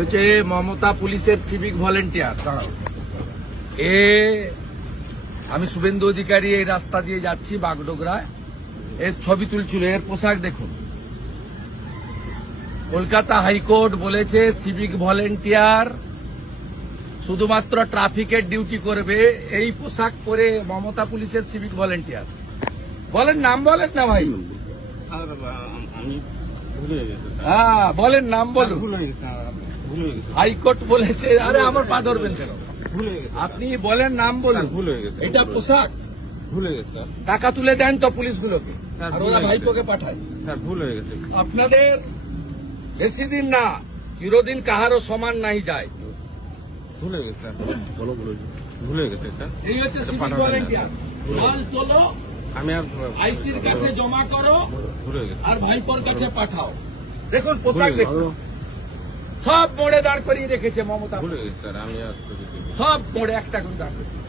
হচ্ছে মমতা পুলিশের civic volunteer. আমি শুভেন্দু অধিকারী এই রাস্তা দিয়ে যাচ্ছি বাগডোগরায়, এর ছবি তুলছিল। এর পোশাক দেখুন। কলকাতা হাইকোর্ট বলেছে সিভিক ভলেন্টিয়ার শুধুমাত্র ট্রাফিকের ডিউটি করবে। এই পোশাক পরে মমতা পুলিশের সিভিক ভলেন্টিয়ার। বলেন নাম, বলেন না ভাই। হ্যাঁ বলেন নাম বলুন। হাইকোর্ট বলেছে। আরে আমার পা ধরবেন কেন? আপনি বলেন নাম বলুন। এটা পোশাক ভুল হয়ে গেছে। টাকা তুলে দেন তো পুলিশগুলোকে, আর ওরা ভাইপোকে পাঠায়। স্যার ভুল হয়ে গেছে। আপনাদের বেশি দিন না, চিরদিন কাহারও সমান নাই যায়। ভুল হয়ে গেছে স্যার। ভুল হয়ে গেছে স্যার। এই হচ্ছে সিভিক ভলেন্টিয়ার। মাল তোলো, আমি আর আইসির কাছে জমা করো, ভুল হয়ে গেছে। আর ভাইপোর কাছে পাঠাও। দেখুন পোশাক দেখুন, সব মোড়ে দাঁড় করিয়ে রেখেছে মমতা। ভুল হয়ে গেছে স্যার। আমি আর সব মোড়ে একটা করে দাঁড় করিয়ে।